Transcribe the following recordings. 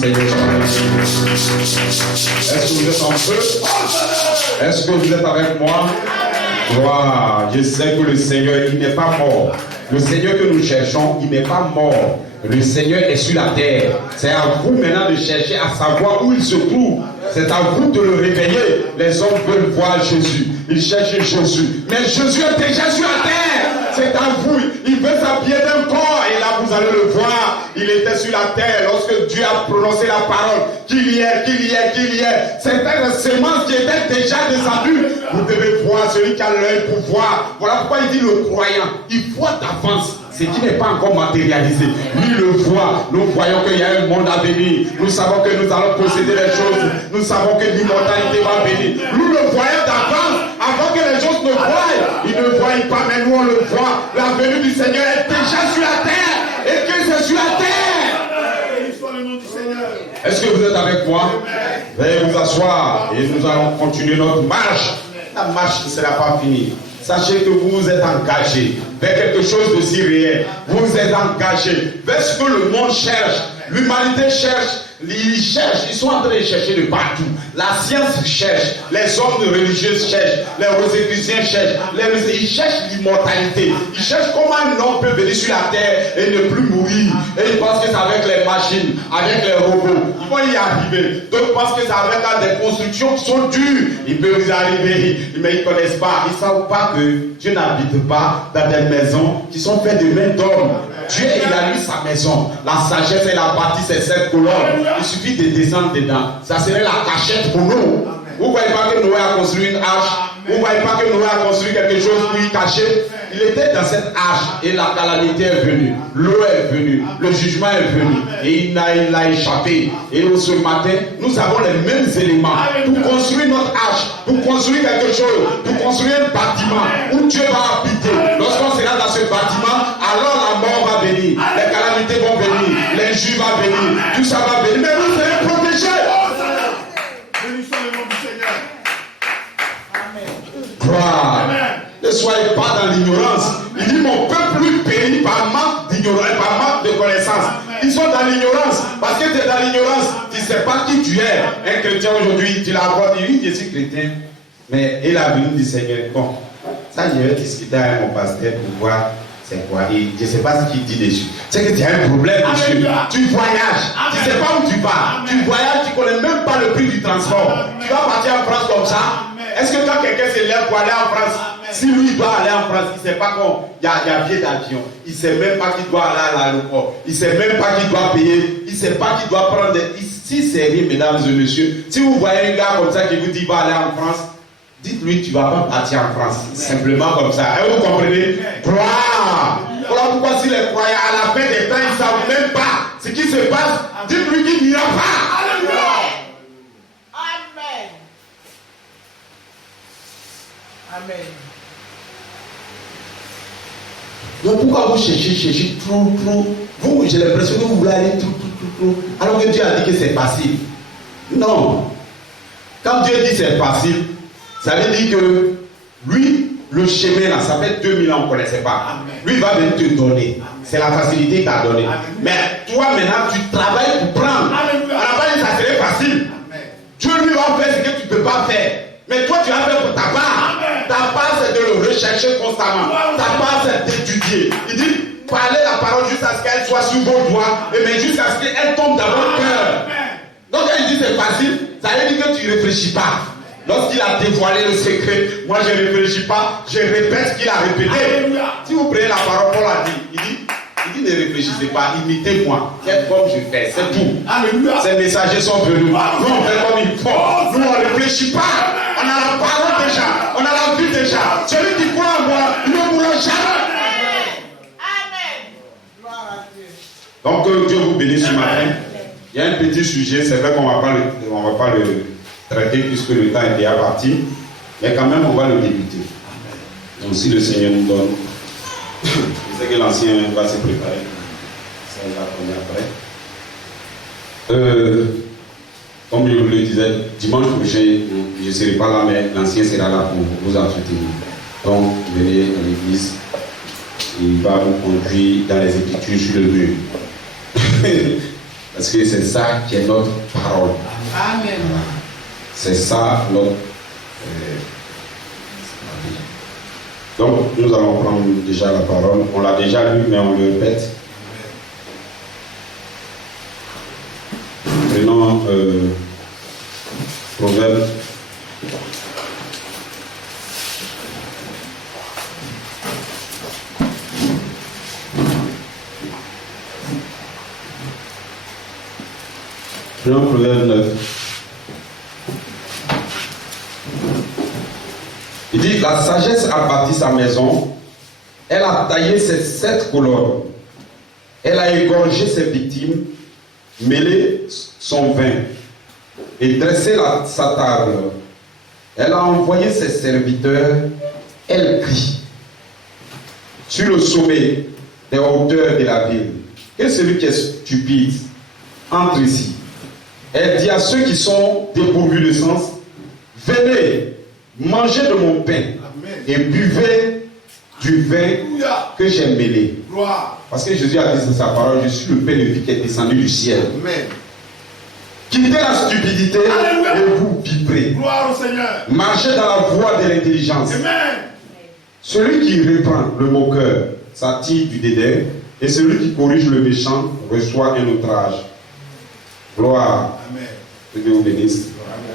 Est-ce que vous êtes en feu? Est-ce que vous êtes avec moi? Gloire. Je sais que le Seigneur, il n'est pas mort. Le Seigneur que nous cherchons, il n'est pas mort. Le Seigneur est sur la terre. C'est à vous maintenant de chercher à savoir où il se trouve. C'est à vous de le réveiller. Les hommes veulent voir Jésus. Ils cherchent Jésus. Mais Jésus est déjà sur la terre. C'est à vous. Il veut s'habiller d'un corps. Et là, vous allez le voir. Il était sur la terre lorsque Dieu a prononcé la parole. Qu'il y ait, qu'il y ait, qu'il y ait. C'était la semence qui était déjà descendue. Vous devez voir celui qui a l'œil pour voir. Voilà pourquoi il dit le croyant. Il voit d'avance ce qui n'est pas encore matérialisé. Lui le voit. Nous voyons qu'il y a un monde à venir. Nous savons que nous allons posséder les choses. Nous savons que l'immortalité va venir. Nous le voyons d'avance. Avant que les choses ne voient. Ils ne voient pas, mais nous on le voit. La venue du Seigneur est déjà sur la terre. Et que c'est sur la terre. Est-ce que vous êtes avec moi? Veuillez vous asseoir. Et nous allons continuer notre marche. La marche ne sera pas finie. Sachez que vous êtes engagés vers quelque chose de si réel. Vous êtes engagés vers ce que le monde cherche. L'humanité cherche. Ils cherchent. Ils sont en train de chercher de partout. La science cherche. Les hommes religieux cherchent. Les rosicruciens cherchent. Ils cherchent l'immortalité. Ils cherchent comment un homme peut venir sur la terre et ne plus mourir. Et ils pensent que c'est avec les machines, avec les robots. Ils vont y arriver. D'autres pensent que c'est avec des constructions qui sont dures. Ils peuvent y arriver. Mais ils ne connaissent pas. Ils ne savent pas que Dieu n'habite pas dans des maisons qui sont faites de mains d'hommes. Dieu, il a lu sa maison. La sagesse, elle a bâti ses 7 colonnes. Il suffit de descendre dedans. Ça serait la cachette pour nous. Vous ne voyez pas que Noé a construit une arche? Vous ne voyez pas que Noé a construit quelque chose pour y cacher? Il était dans cette arche et la calamité est venue. L'eau est venue. Le jugement est venu. Et il a échappé. Et ce matin, nous avons les mêmes éléments pour construire notre arche, pour construire quelque chose, pour construire un bâtiment où Dieu va habiter. Lorsqu'on sera dans ce bâtiment, alors la mort va venir. Les calamités vont venir. L'injure va venir. Tout ça va venir. Mais vous serez protégés. Béni soit le nom du Seigneur. Gloire. Ne soyez pas dans l'ignorance. Il dit mon peuple lui périt par manque d'ignorance, par manque de connaissance. Ils sont dans l'ignorance. Parce que tu es dans l'ignorance. Tu ne sais pas qui tu es. Un chrétien aujourd'hui, tu l'as dit, oui, je suis chrétien. Mais il a venu du Seigneur. Bon, ça, je vais discuter avec mon pasteur pour voir c'est quoi. Et je ne sais pas ce qu'il dit dessus. C'est que tu as un problème dessus. Tu voyages. Tu ne sais pas où tu vas. Tu voyages, tu ne connais même pas le prix du transport. Tu vas partir en France comme ça. Est-ce que quand quelqu'un se lève pour aller en France, si lui il doit aller en France, il ne sait pas qu'il y a billet d'avion, il ne sait même pas qu'il doit aller à l'aéroport, il ne sait même pas qu'il doit payer, il ne sait pas qu'il doit prendre des... Si c'est rien, mesdames et messieurs, si vous voyez un gars comme ça qui vous dit qu'il va aller en France, dites-lui tu ne vas pas partir en France, simplement comme ça. Et vous comprenez? Gloire! Voilà pourquoi si les croyants à la fin des temps, ils ne savent même pas ce qui se passe, dites-lui qu'il n'ira pas. Alléluia! Amen. Donc pourquoi vous cherchez trop? Vous, j'ai l'impression que vous voulez aller trop. Alors que Dieu a dit que c'est facile. Non. Quand Dieu dit c'est facile, ça veut dire que lui, le chemin là, ça fait 2000 ans qu'on ne connaissait pas. Amen. Lui, il va venir te donner. C'est la facilité qu'il t'a donné. Mais toi maintenant, tu travailles pour prendre. Amen. À la base, ça serait facile. Amen. Dieu lui va faire ce que tu ne peux pas faire. Mais toi, tu vas faire pour ta part. Ta part, c'est de le rechercher constamment. Ta part, c'est d'étudier. Il dit, parlez la parole jusqu'à ce qu'elle soit sur vos doigts, mais jusqu'à ce qu'elle tombe dans votre cœur. Donc, quand il dit c'est facile, ça veut dire que tu ne réfléchis pas. Lorsqu'il a dévoilé le secret, moi je ne réfléchis pas, je répète ce qu'il a répété. Si vous prenez la parole, Paul a dit, il dit ne réfléchissez pas, imitez-moi. Faites comme je fais, c'est tout. Ces messagers sont venus. Nous on fait comme il faut. Nous on ne réfléchit pas. On a la parole déjà, on a la vie déjà. Celui qui croit en moi, il ne mourra jamais. Amen. Donc que Dieu vous bénisse ce matin. Il y a un petit sujet, c'est vrai qu'on ne va pas le traiter puisque le temps est déjà parti. Mais quand même, on va le débuter. Donc si le Seigneur nous donne, je sais que l'ancien va se préparer. Ça va venir après. Comme je vous le disais, dimanche prochain, je ne serai pas là, mais l'ancien sera là pour vous entretenir. Donc, venez à l'église, il va vous conduire dans les Écritures sur le mur. Parce que c'est ça qui est notre parole. Amen. C'est ça notre... Donc, nous allons prendre déjà la parole. On l'a déjà lu, mais on le répète. Prenons Proverbe. Prenons Proverbe 9. Il dit, la sagesse a bâti sa maison, elle a taillé ses 7 colonnes, elle a égorgé ses victimes, mêlé son vin et dressé sa table. Elle a envoyé ses serviteurs, elle crie sur le sommet des hauteurs de la ville. Et celui qui est stupide entre ici. Elle dit à ceux qui sont dépourvus de sens, venez, mangez de mon pain. Amen. Et buvez du vin que j'ai mêlé. Gloire. Parce que Jésus a dit dans sa parole, je suis le pain de vie qui est descendu du ciel. Amen. Quittez la stupidité. Alléluia. Et vous vibrez. Gloire au Seigneur. Marchez dans la voie de l'intelligence. Amen. Celui qui reprend le moqueur s'attire du dédain, et celui qui corrige le méchant reçoit un outrage. Gloire. Amen. Que Dieu vous bénisse.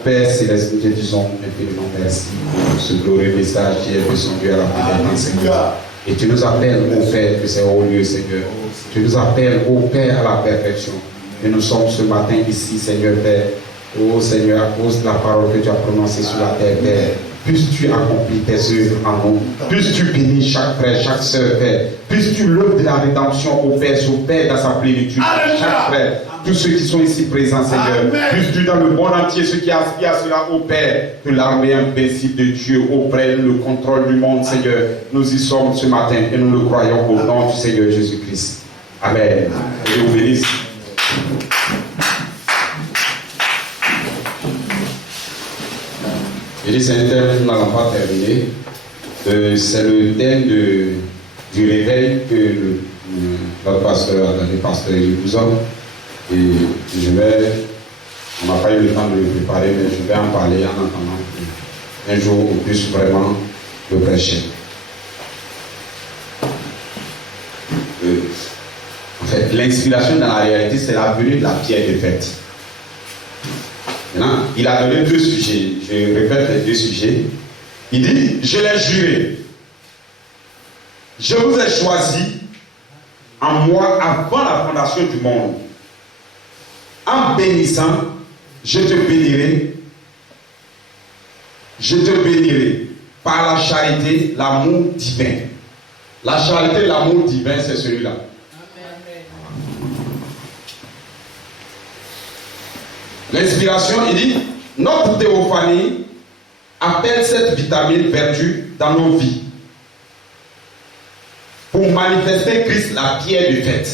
Père Céleste, nous te disons infiniment merci pour ce glorieux message qui est descendu à la prière, Seigneur. Et tu nous appelles, au Père, que c'est haut lieu, Seigneur. Tu nous appelles, au Père, à la perfection. Et nous sommes ce matin ici, Seigneur Père. Oh Seigneur, à cause de la parole que tu as prononcée sur la terre, Père. Puisses-tu accomplir tes œuvres en nous. Puisses-tu bénir chaque frère, chaque sœur, Père. Puisses-tu l'œuvre de la rédemption au Père, dans sa plénitude. Chaque frère, tous ceux qui sont ici présents, Seigneur. Puisses-tu dans le monde entier, ceux qui aspirent à cela au Père, que l'armée invincible de Dieu prenne le contrôle du monde, Seigneur. Nous y sommes ce matin et nous le croyons au nom du Seigneur Jésus-Christ. Amen. Dieu vous bénisse. Et c'est un thème que nous n'allons pas terminer. C'est le thème du réveil que notre pasteur a donné, pasteur Yébouzan. Et on n'a pas eu le temps de le préparer, mais je vais en parler en attendant un jour ou plus vraiment le prêcher. En fait, l'inspiration dans la réalité, c'est la venue de la pierre de fête. Maintenant, il a donné 2 sujets. Je répète les 2 sujets. Il dit, je l'ai juré. Je vous ai choisi en moi avant la fondation du monde. En bénissant, je te bénirai. Je te bénirai par la charité, l'amour divin. La charité, l'amour divin, c'est celui-là. L'inspiration, il dit, notre théophanie appelle cette vitamine vertu dans nos vies pour manifester Christ, la pierre de fête.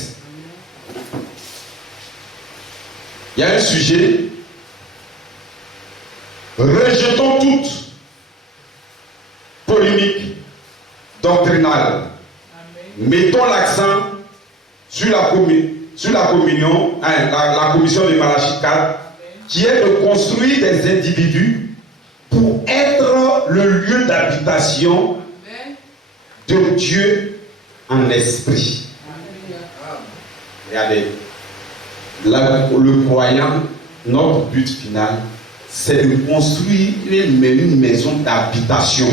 Il y a un sujet. Rejetons toute polémique doctrinale. Mettons l'accent sur la communion, la commission de Malachie 4, qui est de construire des individus pour être le lieu d'habitation de Dieu en esprit. Regardez, le croyant, notre but final, c'est de construire une maison d'habitation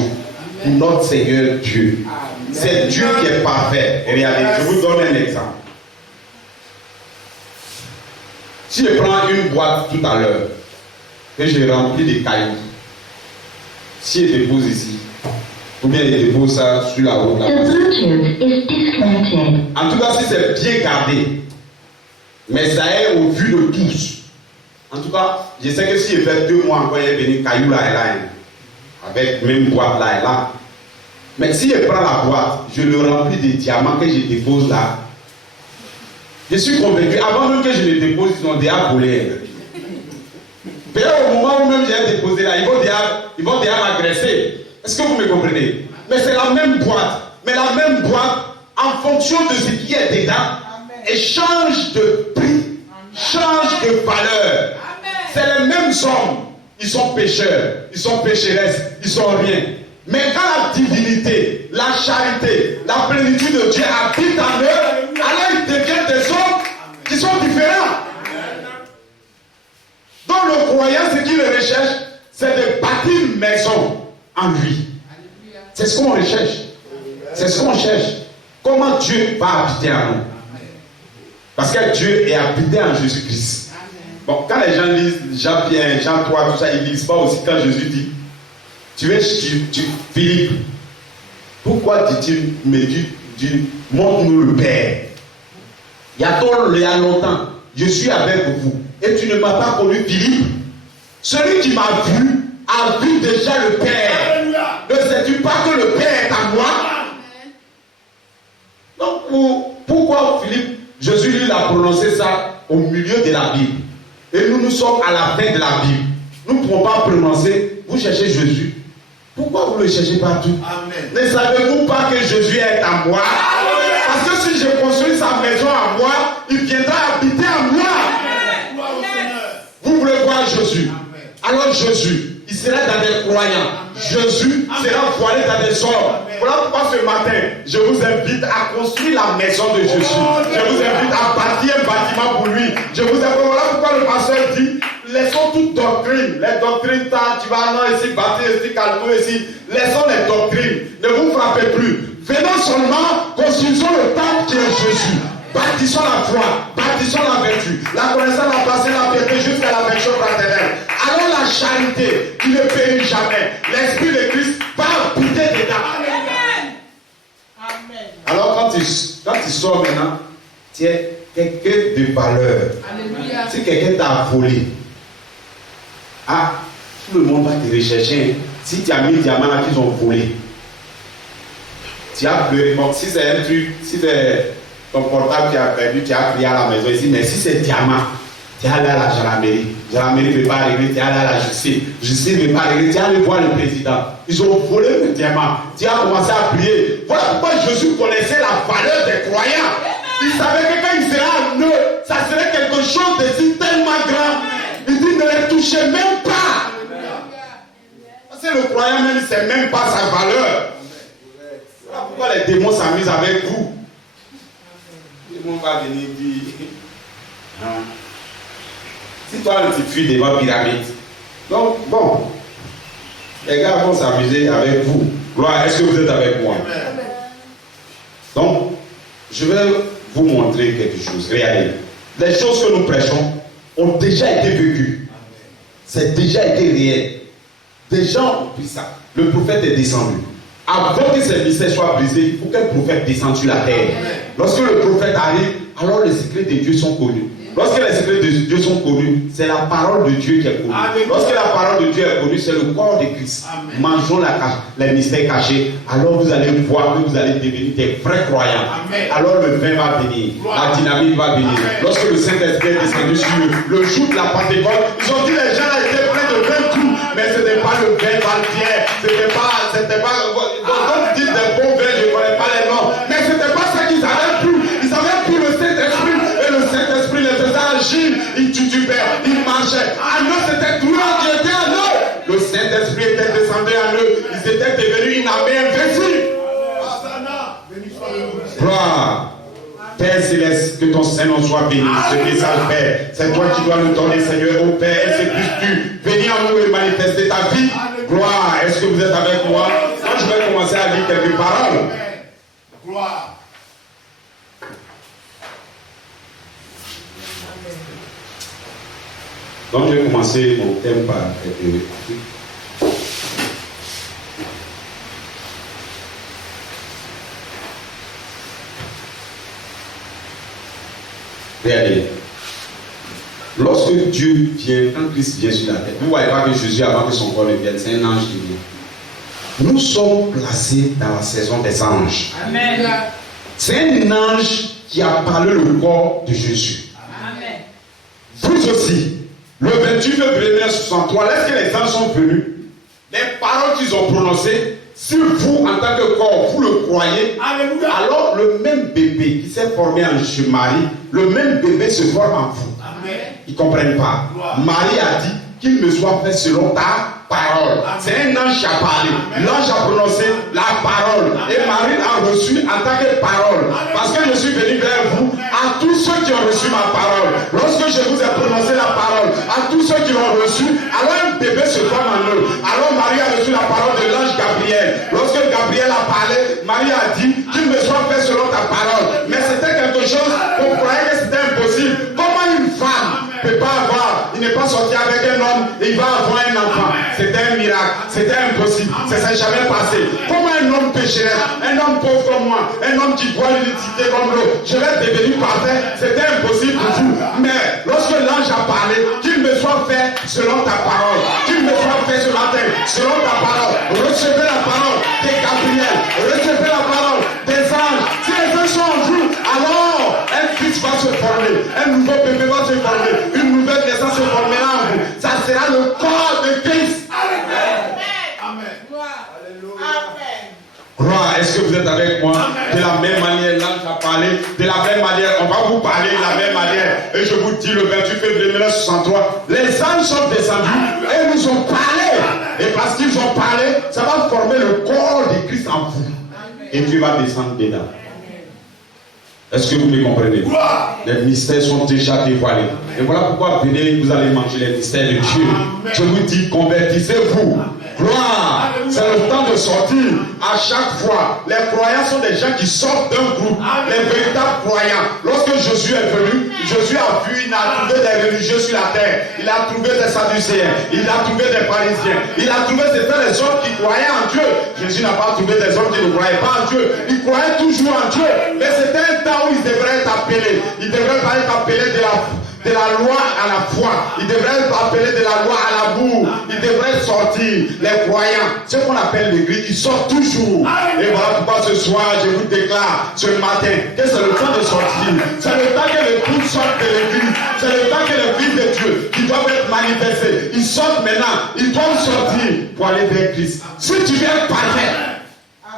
pour notre Seigneur Dieu. C'est Dieu qui est parfait. Regardez, je vous donne un exemple. Si je prends une boîte tout à l'heure, que je remplis de cailloux, si je dépose ici, ou bien je dépose ça sur la route là. En tout cas, si c'est bien gardé, mais ça est au vu de tous. En tout cas, je sais que si je fais 2 mois encore, il y a venu caillou là et là, avec même boîte là et là. Mais si je prends la boîte, je le remplis de diamants que je dépose là. Je suis convaincu, avant même que je le dépose, ils ont déjà volé. Au moment où même j'ai déposé là, ils vont déjà m'agresser. Est-ce que vous me comprenez? Mais c'est la même boîte. Mais la même boîte, en fonction de ce qui est dedans, elle change de prix, change de valeur. C'est les mêmes hommes. Ils sont pécheurs, ils sont pécheresses, ils sont rien. Mais quand la divinité, la charité, la plénitude de Dieu habite en eux, alors ils deviennent des hommes qui sont différents. Donc le croyant, ce qu'il recherche, c'est de bâtir une maison en lui. C'est ce qu'on recherche. C'est ce qu'on cherche. Comment Dieu va habiter en nous? Parce que Dieu est habité en Jésus-Christ. Bon, quand les gens lisent Jean-Pierre, Jean 3, tout ça, ils ne lisent pas aussi quand Jésus dit, Philippe, pourquoi dis-tu, montre-nous le Père? Il y a longtemps, je suis avec vous, et tu ne m'as pas connu, Philippe. Celui qui m'a vu, a vu déjà le Père. Ne sais-tu pas que le Père est à moi? Donc, pourquoi Philippe, Jésus lui a prononcé ça au milieu de la Bible? Et nous sommes à la fin de la Bible. Nous ne pouvons pas prononcer, vous cherchez Jésus. Pourquoi vous le cherchez partout? Amen. Ne savez-vous pas que Jésus est à moi? Amen. Parce que si je construis sa maison à moi, il viendra habiter à moi. Amen. Vous voulez voir Jésus? Amen. Alors Jésus, il sera dans des croyants. Jésus sera voilé dans des hommes. Voilà pourquoi ce matin, je vous invite à construire la maison de Jésus. Je vous invite à bâtir un bâtiment pour lui. Je vous invite, voilà pourquoi le pasteur dit, laissons toute doctrine. Les doctrines, tu vas non ici, bâtir ici, calculer ici. Laissons les doctrines. Ne vous frappez plus. Venons seulement, construisons le temple qui est Jésus. Bâtissons la foi, bâtissons la vertu, la connaissance, la passion, la piété jusqu'à la vertu fraternelle. Alors la charité qui ne périt jamais, l'esprit de Christ va habiter dedans. Amen. Amen. Alors quand tu sors maintenant, tu es quelqu'un de valeur. Alléluia. Si quelqu'un t'a volé, tout le monde va te rechercher. Si tu as mis le diamant là qu'ils ont volé, tu as pleuré. Bon, si c'est un truc, si c'est ton portable qui a perdu, tu as crié à la maison ici, mais si c'est diamant, tu es allé à la gendarmerie. La gendarmerie ne veut pas régler, tu es allé à la justice. Justice ne veut pas régler, tu es allé voir le président. Ils ont volé le diamant. Tu as commencé à prier. Voilà pourquoi Jésus connaissait la valeur des croyants. Il savait que quand il sera en eux, ça serait quelque chose de si tellement grand. Il dit ne les touchez même pas. Parce que le croyant même ne sait même pas sa valeur. Voilà pourquoi les démons s'amusent avec vous. Le monde va venir dire si toi tu fuis devant pyramide, donc bon, les gars vont s'amuser avec vous. Gloire, est-ce que vous êtes avec moi? Amen. Donc, je vais vous montrer quelque chose. Regardez, les choses que nous prêchons ont déjà été vécues. C'est déjà été réel. Des gens ont pris ça. Le prophète est descendu. Avant que ces mystères soient brisés, il faut qu'un prophète descende sur la terre. Amen. Lorsque le prophète arrive, alors les secrets de Dieu sont connus. Lorsque les secrets de Dieu sont connus, c'est la parole de Dieu qui est connue. Amen. Lorsque la parole de Dieu est connue, c'est le corps de Christ. Amen. Mangeons les mystères cachés. Alors vous allez voir que vous allez devenir des vrais croyants. Amen. Alors le vin va venir, la dynamique va venir. Amen. Lorsque le Saint-Esprit est descendu sur eux, le jour de la Pentecôte, ils ont dit les gens étaient pleins de vin tout, mais ce n'était pas le vin valdier, c'était pas, donc dites des bons vins, je ne connais pas les noms, mais ce n'était pas ça qu'ils avaient plus. Ils avaient plus le Saint-Esprit, et le Saint-Esprit les faisait agir, ils tutubaient, ils marchaient. En eux, c'était tout qui était en eux. Le Saint-Esprit était descendu en eux, ils étaient devenus une armée invincible. Gloire. Père Céleste, que ton Saint-Nom soit béni. Ce message, Père, c'est toi qui dois nous donner, Seigneur. Ô Père, est-ce que puisses-tu venir en nous et manifester ta vie? Gloire. Est-ce que vous êtes avec moi? Moi, je vais commencer à lire quelques paroles. Gloire. Donc, je vais commencer mon thème par quelques. Regardez. Lorsque Dieu vient, quand Christ vient sur la terre, vous ne voyez pas que Jésus, avant que son corps ne vienne, c'est un ange qui vient. Nous sommes placés dans la saison des anges. Amen. C'est un ange qui a parlé le corps de Jésus. Amen. Vous aussi, le 28 février 1963, lorsque les anges sont venus, les paroles qu'ils ont prononcées, si vous, en tant que corps, vous le croyez, alors le même bébé qui s'est formé en Marie, le même bébé se forme en vous. Amen. Ils ne comprennent pas. Marie a dit qu'il me soit fait selon ta parole. C'est un ange qui a parlé. L'ange a prononcé la parole. Et Marie a reçu en tant que parole. Parce que je suis venu vers vous, à tous ceux qui ont reçu ma parole. Lorsque je vous ai prononcé la parole, à tous ceux qui l'ont reçu, alors un bébé se forme en eux. Alors Marie a reçu la parole de l'ange Gabriel. Lorsque Gabriel a parlé, Marie a dit qu'il me soit fait selon ta parole. Mais c'était quelque chose qu'on croyait que c'était impossible. Comment une femme ne peut pas avoir, il n'est pas sorti avec un homme et il va avoir un enfant? C'était un miracle, c'était impossible, ça ne s'est jamais passé. Comment un homme pécheresse, un homme pauvre comme moi, un homme qui voit l'unicité comme l'eau, je vais devenir parfait? C'était impossible pour vous. Mais lorsque l'ange a parlé, qu'il me soit fait selon ta parole, qu'il me soit fait ce matin selon ta parole, recevez la parole de Gabriel, recevez la parole des anges. Si les anges sont en vous, alors un fils va se former, un nouveau bébé va se former, une nouvelle naissance se formera en vous. Ça sera le corps de Christ. Gloire, est-ce que vous êtes avec moi? De la même manière, l'ange a parlé. De la même manière, on va vous parler de la même manière. Et je vous dis, le 28 février 1963, les anges sont descendus et nous ont parlé. Et parce qu'ils ont parlé, ça va former le corps de Christ en vous. Et Dieu va descendre dedans. Est-ce que vous me comprenez? Les mystères sont déjà dévoilés. Et voilà pourquoi venez, vous allez manger les mystères de Dieu. Je vous dis, convertissez-vous. Gloire, c'est le temps de sortir. À chaque fois, les croyants sont des gens qui sortent d'un groupe. Les véritables croyants. Lorsque Jésus est venu, Jésus a vu, il a trouvé des religieux sur la terre. Il a trouvé des sadducéens. Il a trouvé des pharisiens. Il a trouvé des hommes qui croyaient en Dieu. Jésus n'a pas trouvé des hommes qui ne croyaient pas en Dieu. Ils croyaient toujours en Dieu. Mais c'était un temps où ils devraient être appelés. Ils devraient pas être appelés de la loi à la foi. Ils devraient être appelés de la loi à l'amour. Ils devraient sortir. Les croyants, ce qu'on appelle l'église, ils sortent toujours. Et voilà pourquoi ce soir, je vous déclare, ce matin, que c'est le temps de sortir. C'est le temps que les coups sortent de l'église. C'est le temps que les fils de Dieu, qui doivent être manifestés, ils sortent maintenant. Ils doivent sortir pour aller vers Christ. Si tu viens parfait,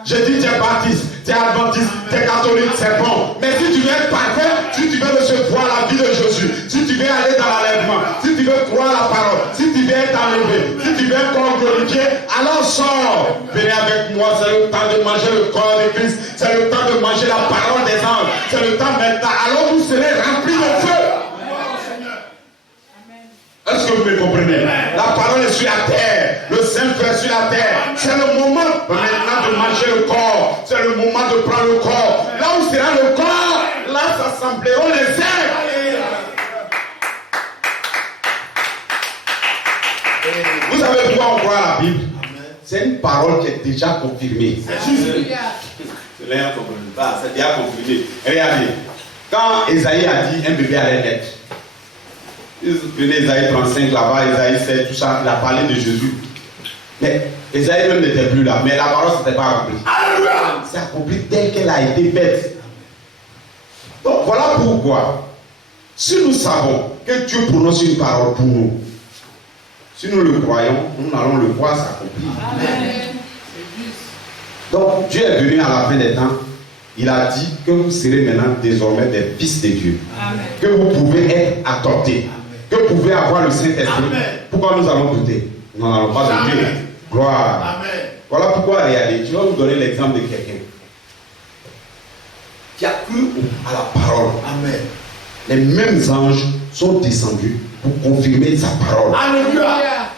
je dis tu es baptiste, tu es adventiste, tu es catholique, c'est bon. Mais si tu veux être parfait, si tu veux recevoir la vie de Jésus, si tu veux aller dans l'enlèvement, si tu veux croire la parole, si tu veux être enlevé, si tu veux être corps glorifié, alors sors. Venez avec moi, c'est le temps de manger le corps de Christ, c'est le temps de manger la parole des anges, c'est le temps maintenant. Alors vous serez remplis de feu. Est-ce que vous me comprenez? La parole est sur la terre. Le Saint-Père est sur la terre. C'est le moment maintenant de manger le corps. C'est le moment de prendre le corps. Là où sera le corps, là s'assembleront les ailes. Vous savez pourquoi on croit à la Bible? C'est une parole qui est déjà confirmée. C'est déjà confirmé. Regardez. Quand Esaïe a dit un bébé allait naître, Esaïe 35 là-bas, Esaïe 7, tout ça, il a parlé de Jésus. Mais Esaïe même n'était plus là, mais la parole ne s'était pas accomplie. C'est accompli telle qu'elle a été faite. Donc voilà pourquoi, si nous savons que Dieu prononce une parole pour nous, si nous le croyons, nous allons le voir s'accomplir. Donc Dieu est venu à la fin des temps. Il a dit que vous serez maintenant désormais des fils de Dieu. Amen. Que vous pouvez être adoptés. Que vous pouvez avoir le Saint-Esprit. Pourquoi nous allons douter? Nous n'allons pas douter. Gloire. Amen. Voilà pourquoi, regardez, je vais vous donner l'exemple de quelqu'un qui a cru à la parole. Amen. Les mêmes anges sont descendus pour confirmer sa parole. Alléluia.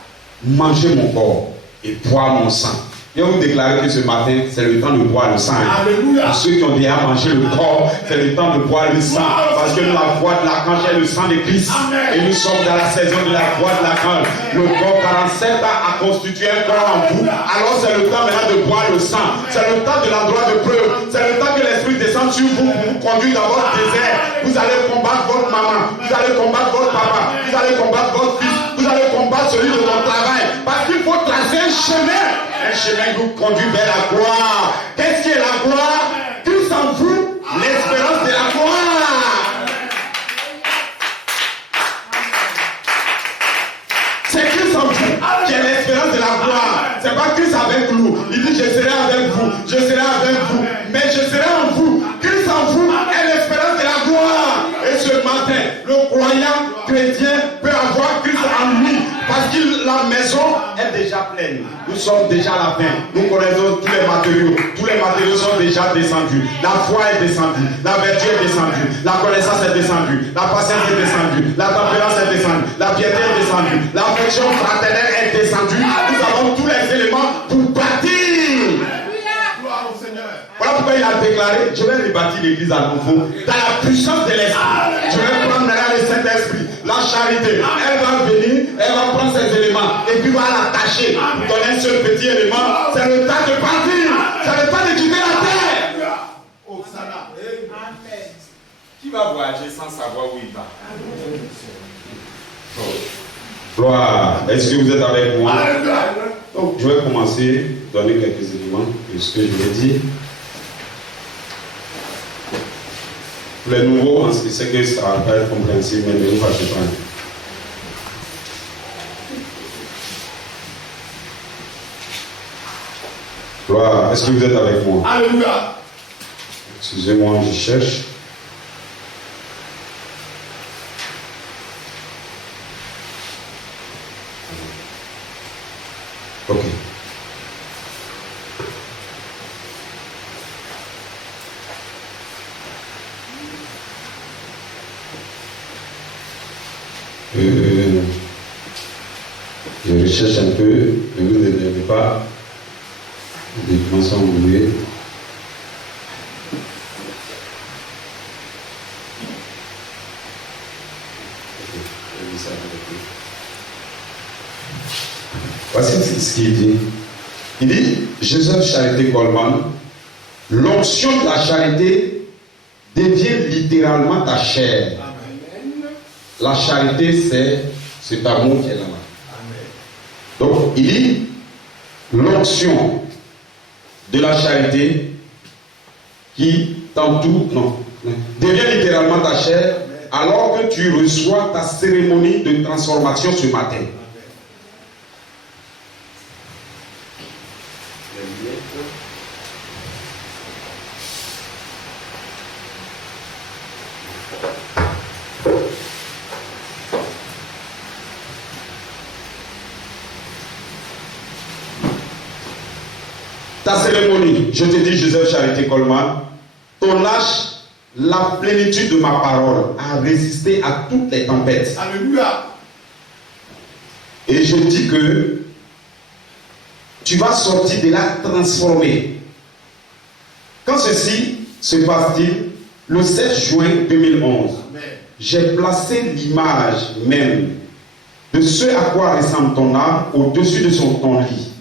Mangez mon corps et boire mon sang. Je vais vous déclarer que ce matin, c'est le temps de boire le sang. Alléluia. Pour ceux qui ont déjà mangé le corps, c'est le temps de boire le sang. Parce que la voix de l'archange est le sang de Christ. Amen. Et nous sommes dans la saison de la voix de l'archange. Le corps 47 ans a constitué un corps en vous. Alors c'est le temps maintenant de boire le sang. C'est le temps de l'endroit de preuve. C'est le temps que l'Esprit descende sur vous pour vous conduire dans votre désert. Vous allez combattre votre maman. Vous allez combattre votre papa. Vous allez combattre votre fils. Vous allez combattre celui de votre travail. Parce qu'il faut tracer un chemin. Un chemin qui vous conduit vers la gloire. Qu'est-ce qui est la gloire? Christ en vous, l'espérance de la gloire. C'est Christ en vous qui est l'espérance de la gloire. C'est pas Christ avec nous. Il dit je serai avec vous, je serai avec vous, mais je serai en vous. Christ en vous est l'espérance de la gloire. Et ce matin, le croyant chrétien Parce que la maison est déjà pleine. Nous sommes déjà à la fin. Nous connaissons tous les matériaux. Tous les matériaux sont déjà descendus. La foi est descendue. La vertu est descendue. La connaissance est descendue. La patience est descendue. La tempérance est descendue. La piété est descendue. L'affection fraternelle est descendue. Nous avons tous les éléments pour bâtir. Voilà pourquoi il a déclaré, je vais rebâtir l'église à nouveau dans la puissance de l'esprit. Je vais prendre maintenant le Saint-Esprit, la charité. Elle va venir, elle va prendre ses éléments et puis va l'attacher. Pour donner un seul petit élément. C'est le temps de partir. C'est le temps de quitter la terre. Qui va voyager sans savoir où il va? Gloire. Est-ce que vous êtes avec moi? Donc, je vais commencer à donner quelques éléments de ce que je vais dire. Pour les nouveaux, on sait que ça va pas être compréhensible, mais ne vous fâchez pas. Gloire. Est-ce que vous êtes avec moi? Alléluia. Excusez-moi, je cherche. Ok. Je recherche un peu, ne vous énervez pas. Les documents sont oubliés. Voici ce qu'il dit. Il dit, Joseph Charité Coleman, l'onction de la charité devient littéralement ta chair. Amen. La charité, c'est cet amour qui est là-bas. Donc, il dit, l'onction de la charité qui t'entoure, devient littéralement ta chair, alors que tu reçois ta cérémonie de transformation ce matin. Ta cérémonie, je te dis, Joseph Charité Coleman, ton âge, la plénitude de ma parole a résisté à toutes les tempêtes. Alléluia. Et je dis que tu vas sortir de là transformé. Quand ceci se passe-t-il, le 7 juin 2011, j'ai placé l'image même de ce à quoi ressemble ton âme au-dessus de ton lit.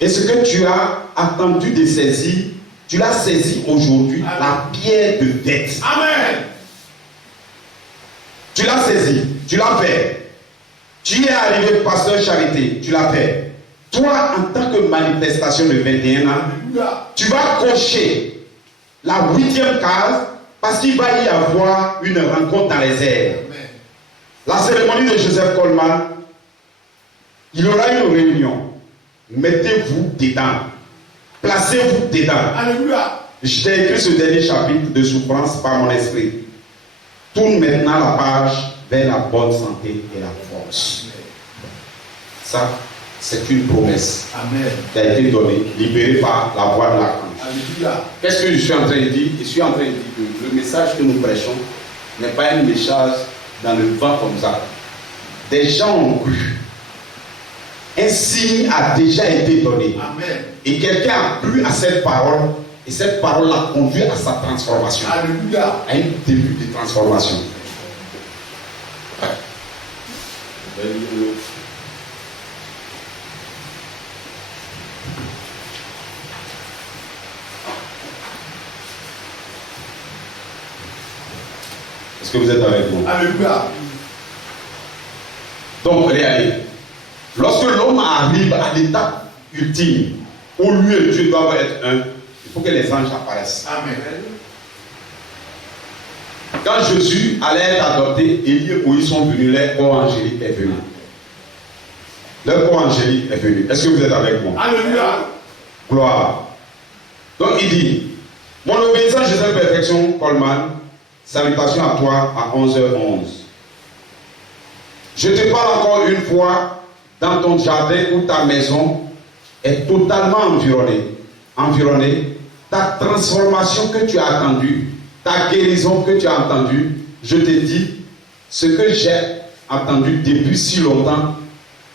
Et ce que tu as attendu de saisir, tu l'as saisi aujourd'hui, la pierre de dette. Amen. Tu l'as saisi, tu l'as fait. Tu es arrivé, pasteur Charité, tu l'as fait. Toi, en tant que manifestation de 21 ans, tu vas cocher la 8e case parce qu'il va y avoir une rencontre dans les airs. Amen. La cérémonie de Joseph Coleman, il y aura une réunion. Mettez-vous dedans. Placez-vous dedans. Alléluia. Je t'ai écrit ce dernier chapitre de souffrance par mon esprit. Tourne maintenant la page vers la bonne santé et la force. Ça, c'est une promesse. Amen. Qui a été donnée, libérée par la voix de la croix. Alléluia. Qu'est-ce que je suis en train de dire? Je suis en train de dire que le message que nous prêchons n'est pas un message dans le vent comme ça. Des gens ont cru. Un signe a déjà été donné. Amen. Et quelqu'un a cru à cette parole. Et cette parole l'a conduit à sa transformation. Alléluia. À un début de transformation. Est-ce que vous êtes avec moi? Alléluia. Donc, regardez. Lorsque l'homme arrive à l'étape ultime, où lui et Dieu doivent être un, il faut que les anges apparaissent. Amen. Quand Jésus allait être adopté, Élie et Moïse sont venus, leur corps angélique est venu. Leur corps angélique est venu. Est-ce que vous êtes avec moi? Alléluia. Gloire. Donc il dit, mon obéissance, Joseph Perfection Coleman, salutations à toi à 11h11. Je te parle encore une fois dans ton jardin ou ta maison est totalement environnée, ta transformation que tu as attendue, ta guérison que tu as entendue, je te dis ce que j'ai attendu depuis si longtemps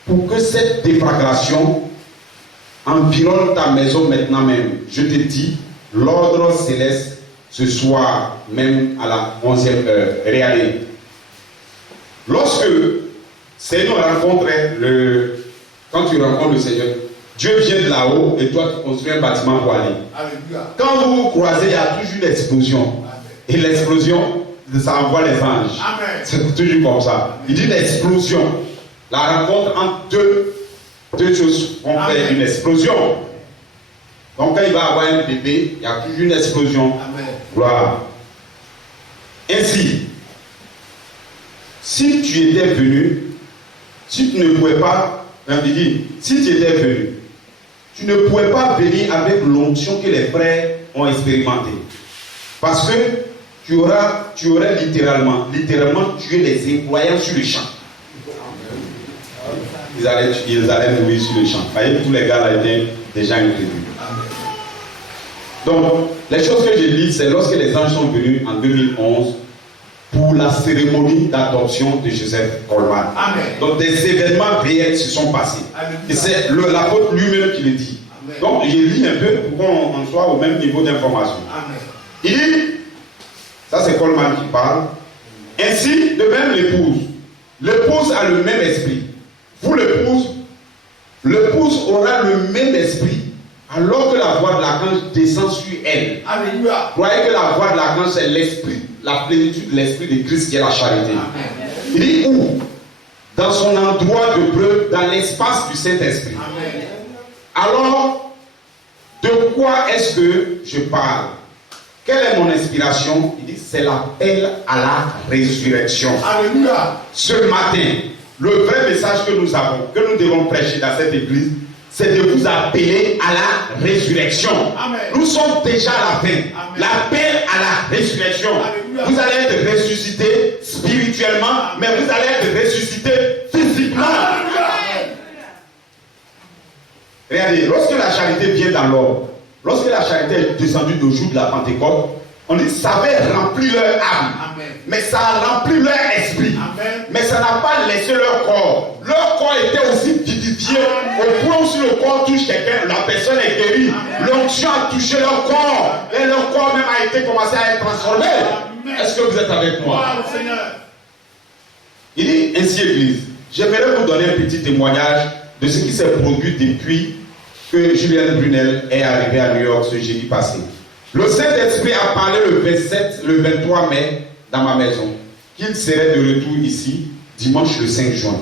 pour que cette déflagration environne ta maison maintenant même. Je te dis, l'ordre céleste ce soir même à la 11e heure. Regardez. Lorsque Seigneur rencontre quand tu rencontres le Seigneur, Dieu vient de là-haut et toi tu construis un bâtiment pour aller. Alléluia. Quand vous vous croisez, il y a toujours une explosion. Amen. Et l'explosion, ça envoie les anges. Amen. C'est toujours comme ça. Il dit une explosion. La rencontre entre deux choses vont faire une explosion. Donc quand il va avoir un bébé, il y a toujours une explosion. Amen. Voilà. Ainsi, si tu étais venu, si tu ne pouvais pas, si tu étais venu, tu ne pouvais pas venir avec l'onction que les frères ont expérimentée. Parce que tu aurais littéralement tué les incroyants sur le champ. Ils allaient mourir sur le champ. Voyez, tous les gars là étaient déjà incrédules. Donc, les choses que je lis, c'est lorsque les anges sont venus en 2011 pour la cérémonie d'adoption de Joseph Coleman. Amen. Donc, des événements réels se sont passés. Amen. Et c'est l'apôtre lui-même qui le dit. Amen. Donc, je lis un peu pour qu'on soit au même niveau d'information. Il dit, ça c'est Coleman qui parle, ainsi, de même l'épouse a le même esprit. Vous, l'épouse aura le même esprit alors que la voix de l'archange descend sur elle. Alléluia. Croyez que la voix de l'archange c'est l'esprit, la plénitude de l'esprit de Christ qui est la charité. Amen. Il dit où? Dans son endroit de preuve, dans l'espace du Saint-Esprit. Amen. Alors, de quoi est-ce que je parle? Quelle est mon inspiration? Il dit c'est l'appel à la résurrection. Alléluia. Ce matin, le vrai message que nous avons, que nous devons prêcher dans cette église, c'est de vous appeler à la résurrection. Amen. Nous sommes déjà à la fin. Amen. L'appel à la résurrection. Alléluia. Vous allez être ressuscité spirituellement, amen, mais vous allez être ressuscité physiquement. Amen. Regardez, lorsque la charité vient dans l'ordre, lorsque la charité est descendue au jour de la Pentecôte, on dit que ça avait rempli leur âme. Amen. Mais ça a rempli leur esprit. Amen. Mais ça n'a pas laissé leur corps. Leur corps était aussi vivifié. Au point où si le corps touche quelqu'un, la personne est guérie. L'onction a touché leur corps. Et leur corps même a été commencé à être transformé. Est-ce que vous êtes avec moi? Il dit ainsi, Église, j'aimerais vous donner un petit témoignage de ce qui s'est produit depuis que Julien Brunel est arrivé à New York ce jeudi passé. Le Saint-Esprit a parlé le 23 mai dans ma maison, qu'il serait de retour ici dimanche le 5 juin.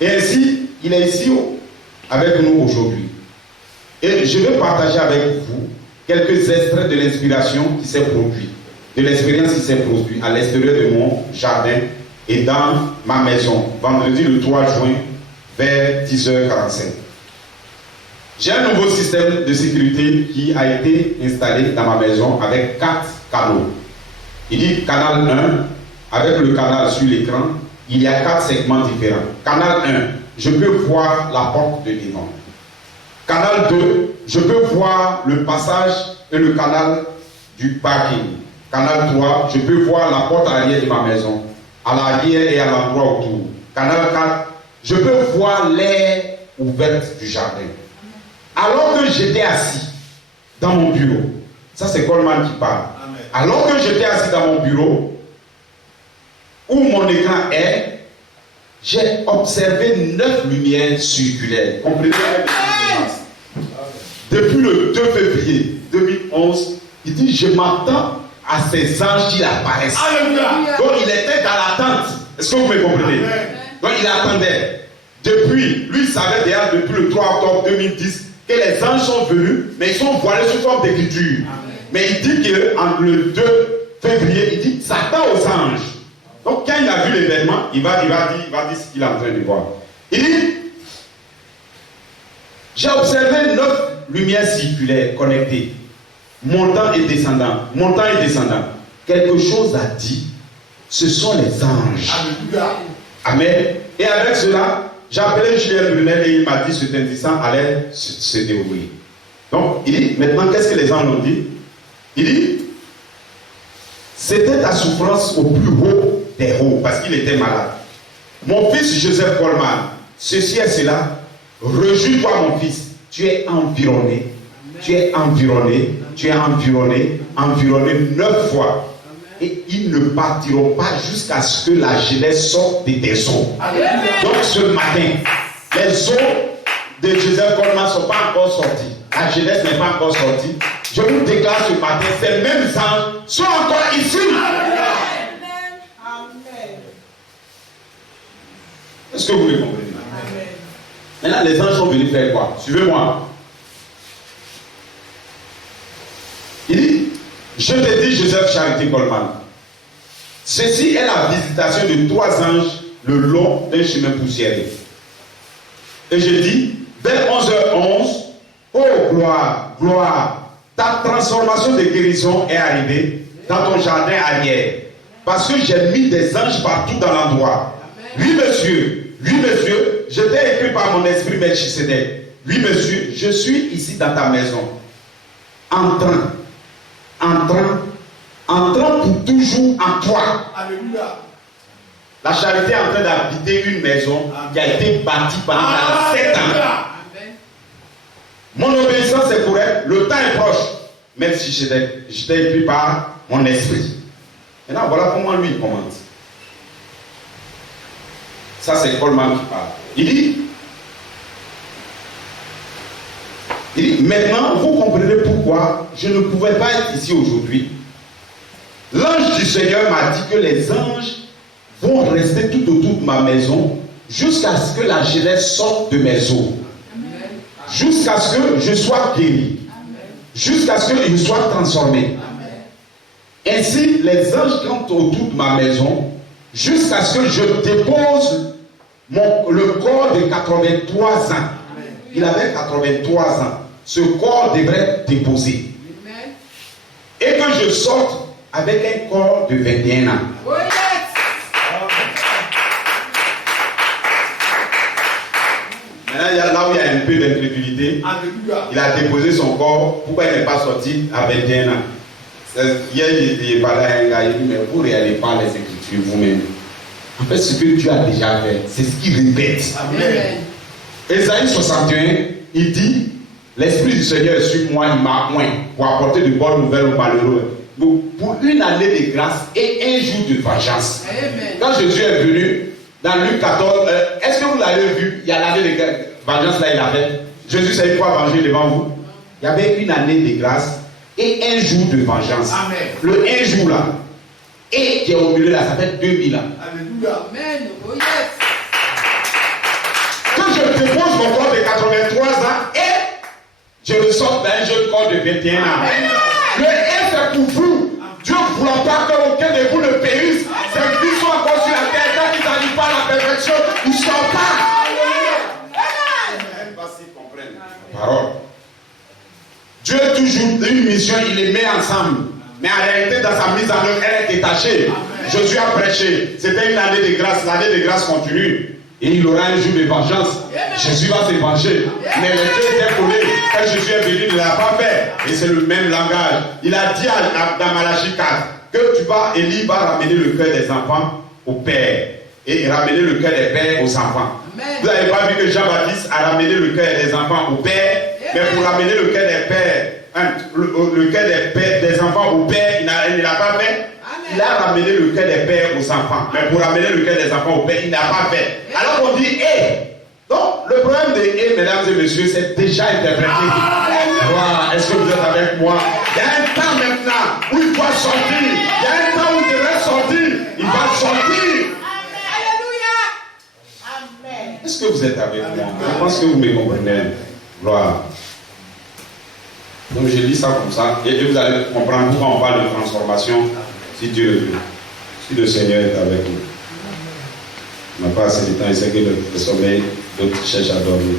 Et ainsi, il est ici avec nous aujourd'hui. Et je vais partager avec vous quelques extraits de l'inspiration qui s'est produite, de l'expérience qui s'est produite à l'extérieur de mon jardin et dans ma maison, vendredi le 3 juin vers 10h45. J'ai un nouveau système de sécurité qui a été installé dans ma maison avec 4 canaux. Il dit canal 1, avec le canal sur l'écran, il y a 4 segments différents. Canal 1, je peux voir la porte de devant. Canal 2, je peux voir le passage et le canal du parking. Canal 3, je peux voir la porte arrière de ma maison, à l'arrière et à l'endroit autour. Canal 4, je peux voir l'air ouvert du jardin. Alors que j'étais assis dans mon bureau, ça c'est Coleman qui parle. Amen. Alors que j'étais assis dans mon bureau, où mon écran est, j'ai observé 9 lumières circulaires. Comprenez? Depuis le 2 février 2011, il dit je m'attends à ces anges qui apparaissent. Alléluia. Donc il était dans l'attente. Est-ce que vous me comprenez? Amen. Donc il attendait. Depuis, lui savait déjà depuis le 3 octobre 2010 que les anges sont venus, mais ils sont voilés sous forme d'écriture. Mais il dit que le 2 février, il dit s'attend aux anges. Donc quand il a vu l'événement, il va dire ce qu'il est en train de voir. Il dit j'ai observé 9 lumières circulaires connectées, montant et descendant, montant et descendant. Quelque chose a dit, ce sont les anges. Amen. Et avec cela, j'ai appelé Julien Brunel et il m'a dit ce indisant allait se dérouler. Donc, il dit, maintenant, qu'est-ce que les gens ont dit? Il dit, c'était ta souffrance au plus haut des hauts, parce qu'il était malade. Mon fils Joseph Coleman, ceci et cela, réjouis-toi mon fils, tu es environné, environné 9 fois. Et ils ne partiront pas jusqu'à ce que la jeunesse sorte de tes os. Donc ce matin, les os de Joseph Coleman ne sont pas encore sortis. La jeunesse n'est pas encore sortie. Je vous déclare ce matin, ces mêmes anges sont encore ici. Amen. Est-ce que vous le comprenez? Maintenant, les anges sont venus faire quoi? Suivez-moi. Il dit, je te dis, Joseph Charity Coleman, ceci est la visitation de 3 anges le long d'un chemin poussiéreux. Et je dis, vers 11h11, oh gloire, gloire, ta transformation de guérison est arrivée dans ton jardin arrière. Parce que j'ai mis des anges partout dans l'endroit. Oui, monsieur, je t'ai écrit par mon esprit, Melchisedec. Oui, monsieur, je suis ici dans ta maison. Entrant pour toujours en toi. Alléluia. La charité est en train d'habiter une maison qui a été bâtie pendant 7 ans. Amen. Mon obéissance est pour elle. Le temps est proche. Même si je t'ai écrit par mon esprit. Maintenant, voilà comment lui il commence. Ça, c'est Coleman qui parle. Il dit, maintenant, vous comprenez pourquoi je ne pouvais pas être ici aujourd'hui. L'ange du Seigneur m'a dit que les anges vont rester tout autour de ma maison jusqu'à ce que la jeunesse sorte de mes os. Jusqu'à ce que je sois guéri. Jusqu'à ce que je sois transformé. Ainsi, les anges campent autour de ma maison jusqu'à ce que je dépose le corps de 83 ans. Il avait 83 ans. Ce corps devrait être déposé. Et que je sorte avec un corps de 21 ans. Maintenant, il y a là où il y a un peu d'incrédulité. Il a déposé son corps. Pourquoi il n'est pas sorti à 21 ans? Hier, j'ai parlé à un gars, il dit, mais vous ne réalisez pas les Écritures vous-même. En fait, ce que Dieu a déjà fait, c'est ce qu'il répète. Amen. Ésaïe 61, il dit, l'Esprit du Seigneur est sur moi, il m'a oint pour apporter de bonnes nouvelles aux malheureux. Pour une année de grâce et un jour de vengeance. Amen. Quand Jésus est venu, dans Luc 14, est-ce que vous l'avez vu? Il y a l'année de vengeance là, il a fait. Jésus s'est une fois vengé devant vous. Il y avait une année de grâce et un jour de vengeance. Amen. Le un jour là, et qui est au milieu là, ça fait 2000 ans. Alléluia. Amen. Oh yes. Quand je dépose mon corps de 83 ans et je ressors d'un jeune corps de 21 ans. Amen. Le est c'est pour vous. Dieu ne voulait pas qu'aucun de vous ne périsse. Ces vies sont encore sur la terre. Quand ils n'arrivent pas à la perfection, ils ne sont pas. Même pas s'ils comprennent la parole. Dieu a toujours une mission, il les met ensemble. Mais en réalité, dans sa mise en œuvre, elle est détachée. Jésus a prêché. C'était une année de grâce. L'année de grâce continue. Et il aura un jour de vengeance. Jésus va se venger. Mais les deux étaient collés. Quand Jésus est venu, il ne l'a pas fait. Et c'est le même langage. Il a dit dans Malachie 4 que Élie va ramener le cœur des enfants au Père. Et ramener le cœur des pères aux enfants. Vous n'avez pas vu que Jean-Baptiste a ramené le cœur des enfants au Père. Mais pour ramener le cœur des pères, le cœur des enfants au Père, il ne l'a pas fait. Il a ramené le cœur des pères aux enfants. Mais pour ramener le cœur des enfants au Père, il n'a pas fait. Alors on dit Donc, le problème de mesdames et messieurs, c'est déjà interprété. Wow, est-ce que vous êtes avec moi? Il y a un temps maintenant où il doit sortir. Il y a un temps où il devrait sortir. Il va sortir. Alléluia. Amen. Est-ce que vous êtes avec moi? Je pense que vous me comprenez. Gloire. Donc, je dis ça comme ça. Et vous allez comprendre pourquoi on parle de transformation. Si Dieu le veut. Si le Seigneur est avec nous. On n'a pas assez de temps, il sait que le sommeil, d'autres cherchent à dormir.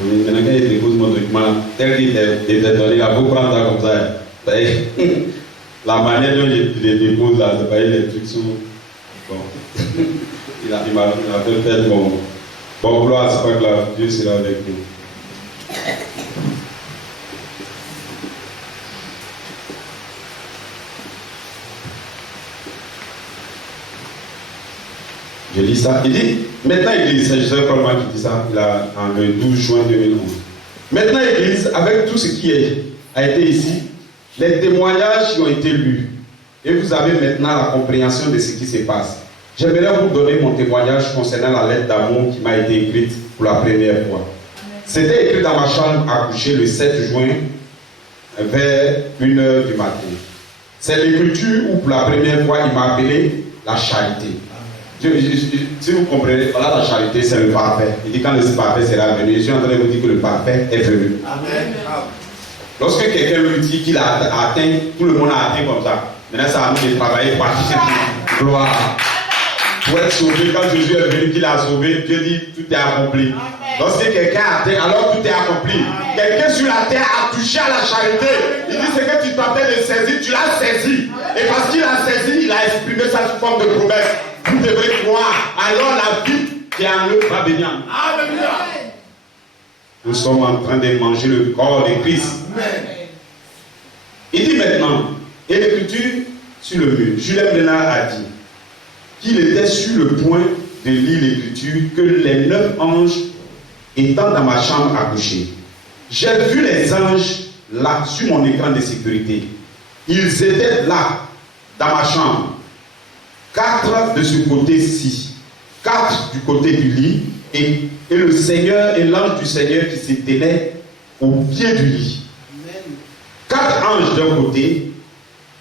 Maintenant, quand il dépose mon document, tel secret qui était donné, il faut prendre ça comme ça. La manière dont je les dépose là, c'est pas les trucs sous. Bon. il m'a fait faire bon gloire, c'est pas grave, Dieu sera avec nous. Je lis ça, il dit, maintenant Église, c'est Joseph Coleman qui dit ça, le 12 juin 2011. Maintenant Église, avec tout ce qui a été ici, les témoignages qui ont été lus, et vous avez maintenant la compréhension de ce qui se passe. J'aimerais vous donner mon témoignage concernant la lettre d'amour qui m'a été écrite pour la première fois. C'était écrit dans ma chambre à coucher le 7 juin vers 1h du matin. C'est l'écriture où pour la première fois il m'a appelé la charité. Si vous comprenez, voilà, la charité c'est le parfait. Il dit quand le parfait sera venu, je suis en train de vous dire que le parfait est venu. Amen. Lorsque quelqu'un lui dit qu'il a atteint, tout le monde a atteint comme ça. Maintenant ça a nous de travailler pour afficher gloire. Pour être sauvé, quand Jésus est venu, qu'il a sauvé, Dieu dit tout est accompli. Lorsque quelqu'un a atteint, alors tout est accompli. Quelqu'un sur la terre a touché à la charité. Il dit ce que tu tentais de saisir, tu l'as saisi. Et parce qu'il a saisi, il a exprimé ça sous forme de promesse. Vous devrez croire. Alors la vie qui est en eux va venir. Alléluia. Nous sommes en train de manger le corps de Christ. Amen. Il dit maintenant, et l'écriture sur le mur, Julien Bernard a dit qu'il était sur le point de lire l'écriture que les 9 anges étant dans ma chambre à coucher. J'ai vu les anges là sur mon écran de sécurité. Ils étaient là dans ma chambre. 4 de ce côté-ci, 4 du côté du lit, et le Seigneur et l'ange du Seigneur qui se tenait au pied du lit. 4 anges d'un côté,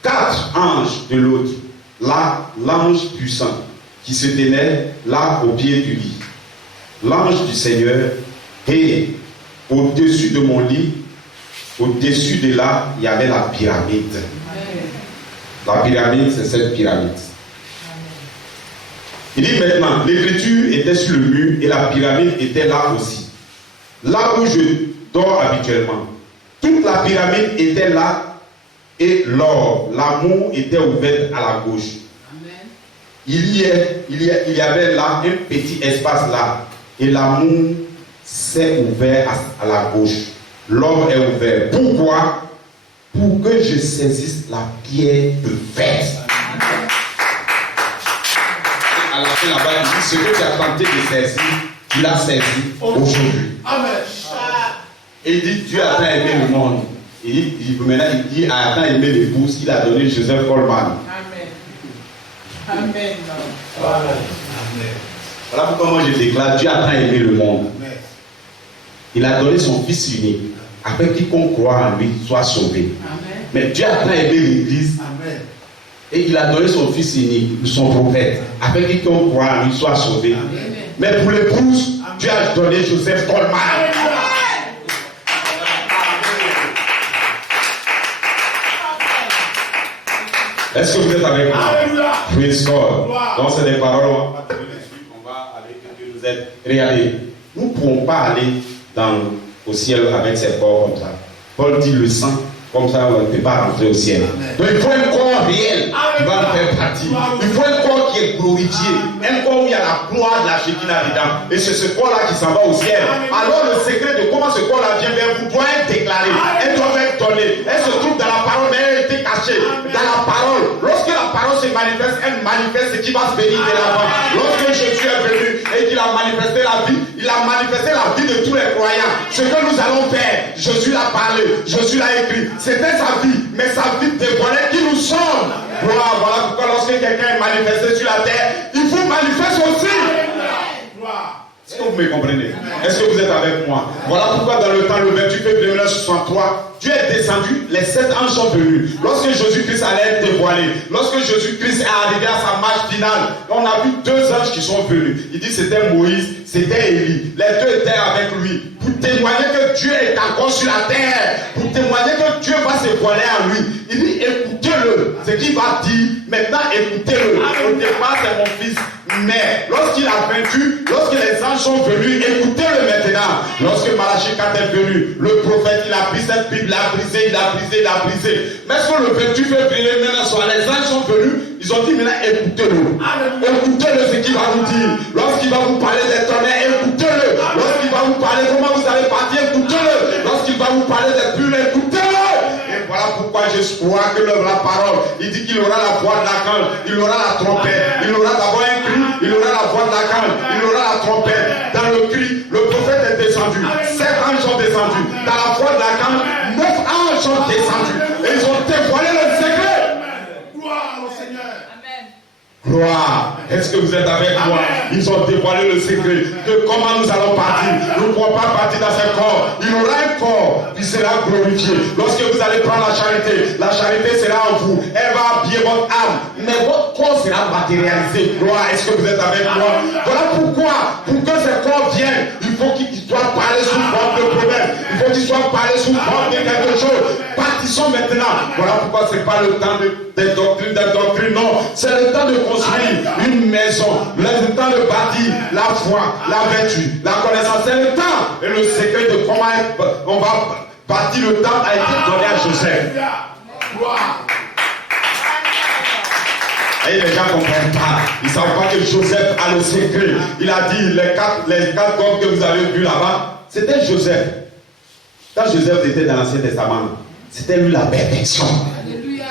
4 anges de l'autre. Là, l'ange puissant qui se tenait là au pied du lit. L'ange du Seigneur, et au-dessus de mon lit, au-dessus de là, il y avait la pyramide. La pyramide, c'est cette pyramide. Il dit maintenant, l'écriture était sur le mur et la pyramide était là aussi. Là où je dors habituellement. Toute la pyramide était là et l'or, l'amour était ouvert à la gauche. Amen. Il y avait là un petit espace là et l'amour s'est ouvert à la gauche. L'or est ouvert. Pourquoi? Pour que je saisisse la pierre de fer. À la fin là-bas, il dit ce que tu as tenté de saisir, tu l'as saisi aujourd'hui. Amen. Et il dit Dieu a tant aimé le monde. Maintenant il dit a tant aimé l'épouse qu'il a donné Joseph Coleman. Amen. Amen. Amen. Voilà pourquoi moi je déclare Dieu a tant aimé le monde. Il a donné son fils unique afin quiconque croit en lui soit sauvé. Amen. Mais Dieu a tant aimé l'église. Amen. Et il a donné son fils unique, son prophète, afin quiconque croit en lui soit sauvé. Amen. Mais pour l'épouse, Dieu a donné Joseph Coleman. Amen. Est-ce que vous êtes avec moi? Praise God. Donc c'est des paroles, on va aller, que Dieu nous aide. Regardez, nous ne pourrons pas aller au ciel avec ces corps comme ça. Paul dit le sang, comme ça on ne peut pas rentrer au ciel. Donc il faut un corps réel qui va en faire partie. Il faut un corps qui est glorifié, un corps où il y a la gloire de la Shekinah dedans. Et c'est ce corps-là qui s'en va au ciel. Alors le secret de comment ce corps-là vient vers vous doit être déclaré. Elle doit être donnée. Elle se trouve dans la parole, mais elle a été cachée dans la parole. Lorsque la parole se manifeste, elle manifeste ce qui va se bénir de l'avant. Lorsque Jésus est venu et qu'il a manifesté la vie, il a manifesté la vie de tous les croyants. Ce que nous allons faire, Jésus l'a parlé, Jésus l'a écrit. C'était sa vie, mais sa vie dévoilait qui nous sommes. Voilà pourquoi lorsque quelqu'un est manifesté sur la terre, il vous manifeste aussi. Est-ce que vous me comprenez? Est-ce que vous êtes avec moi? Voilà pourquoi dans le temps, le 28 février 1963, Dieu est descendu, les 7 anges sont venus. Lorsque Jésus-Christ allait être dévoilé, lorsque Jésus-Christ est arrivé à sa marche finale, on a vu 2 anges qui sont venus. Il dit c'était Moïse, c'était Élie. Les 2 étaient avec lui pour témoigner que Dieu est encore sur la terre, pour témoigner que Dieu va se voiler en lui. Il dit écoutez-le, ce qu'il va dire, maintenant écoutez-le. Au départ c'est mon fils, Mais lorsqu'il a vaincu, lorsque les anges sont venus, écoutez-le maintenant. Lorsque Malachie 4 est venu, le prophète, il a pris cette Bible, il a brisé. Mais est-ce que le 28 février, maintenant, soir, les anges sont venus, ils ont dit maintenant, écoutez-le. Écoutez-le ce qu'il va vous dire. Lorsqu'il va vous parler des tonnerres, écoutez-le. Lorsqu'il va vous parler comment vous allez partir, écoutez-le. Lorsqu'il va vous parler des bulles, écoutez-le. Et voilà pourquoi je crois que la parole, il dit qu'il aura la voix de l'archange, il aura la trompette, il aura d'abord un cri, il aura la voix de l'archange, il aura la trompette. Dans le cri, le prophète est descendu, 7 anges sont descendus. Dans la voix de l'archange, 9 anges sont descendus. Et ils ont dévoilé le secret. Gloire au Seigneur. Amen. Gloire. Est-ce que vous êtes avec moi? Ils ont dévoilé le secret de comment nous allons partir. Nous ne pourrons pas partir dans ce corps. Il aura un corps qui sera glorifié. Lorsque vous allez prendre la charité sera en vous. Elle va habiller votre âme. Mais votre corps sera matérialisé. Gloire. Est-ce que vous êtes avec moi? Voilà pourquoi, pour que ce corps vienne, il faut qu'il soit parlé sous forme de promesse. Il faut qu'il soit parlé sous forme de quelque chose. Partissons maintenant. Voilà pourquoi ce n'est pas le temps des doctrines, non. C'est le temps de construire une maison, le temps de bâtir la foi, la vertu, la connaissance. C'est le temps. Et le secret de comment on va bâtir le temps a été donné à Joseph. Et les gens ne comprennent pas. Ils ne savent pas que Joseph a le secret. Il a dit les quatre hommes que vous avez vus là-bas, c'était Joseph. Quand Joseph était dans l'Ancien Testament, c'était lui la perfection. Alléluia.